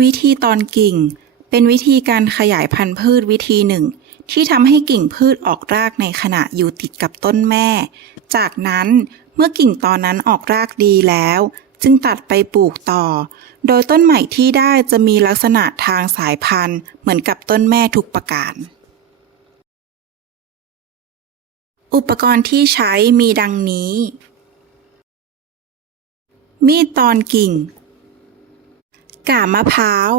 วิธีตอนกิ่ง เป็นวิธีการขยายพันธุ์พืชวิธีหนึ่ง ที่ทำให้กิ่งพืชออกรากในขณะอยู่ติดกับต้นแม่ จากนั้นเมื่อกิ่งตอนนั้นออกรากดีแล้ว จึงตัดไปปลูกต่อ โดยต้นใหม่ที่ได้จะมีลักษณะทางสายพันธุ์ เหมือนกับต้นแม่ทุกประการอุปกรณ์ที่ใช้มีดังนี้ มีดตอนกิ่ง ก่ามะพร้าว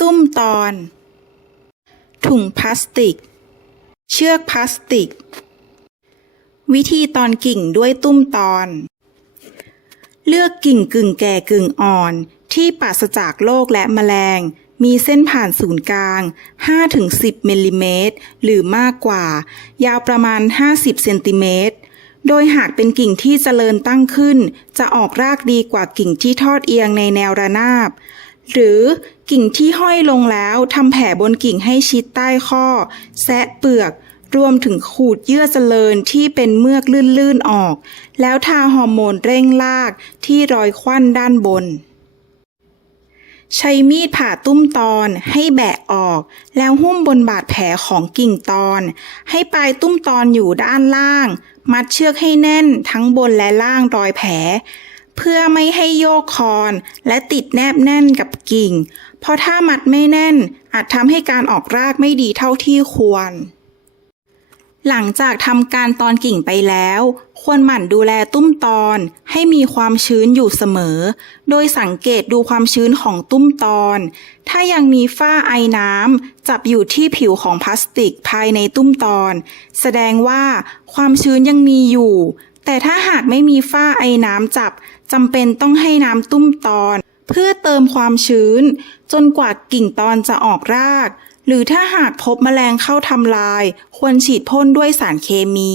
ตุ้มตอน ถุงพลาสติก เชือกพลาสติก วิธีตอนกิ่งด้วยตุ้มตอน เลือกกิ่งกึ่งแก่กึ่งอ่อนที่ปราศจากโรคและแมลง มีเส้นผ่านศูนย์กลาง 5-10มิลลิเมตร หรือมากกว่า ยาวประมาณ 50 เซนติเมตร โดยหากเป็นกิ่งที่เจริญตั้งขึ้น จะออกรากดีกว่ากิ่งที่ทอดเอียงในแนวระนาบ หรือกิ่งที่ห้อยลงแล้วทำแผลบนกิ่งให้ชิดใต้ข้อ แซะเปลือก รวมถึงขูดเยื่อเจริญที่เป็นเมือกลื่นๆออก แล้วทาฮอร์โมนเร่งรากที่รอยควันด้านบน ใช้มีดผ่าตุ้มตอนให้แบะออก แล้วหุ้มบนบาดแผลของกิ่งตอน ให้ปลายตุ้มตอนอยู่ด้านล่าง มัดเชือกให้แน่นทั้งบนและล่างรอยแผล เพื่อไม่ให้โยกคอนและติดแนบแน่นกับกิ่ง เพราะถ้ามัดไม่แน่น อาจทำให้การออกรากไม่ดีเท่าที่ควร หลังจากทำการตอนกิ่งไปแล้ว ควรหมั่นดูแลตุ้มตอนให้มีความชื้นอยู่เสมอ โดยสังเกตดูความชื้นของตุ้มตอน ถ้ายังมีฝ้าไอน้ำจับอยู่ที่ผิวของพลาสติกภายในตุ้มตอน แสดงว่าความชื้นยังมีอยู่ แต่ถ้าหากไม่มีฝ้าไอน้ำจับจำเป็นต้องให้น้ำตุ้มตอน เพื่อเติมความชื้น จนกว่ากิ่งตอนจะออกราก หรือถ้าหากพบแมลงเข้าทำลาย ควรฉีดพ่นด้วยสารเคมี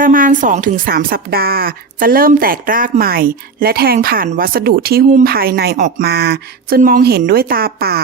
ประมาณ 2-3 สัปดาห์ จะเริ่มแตกรากใหม่ และแทงผ่านวัสดุที่หุ้มภายในออกมา จนมองเห็นด้วยตาเปล่า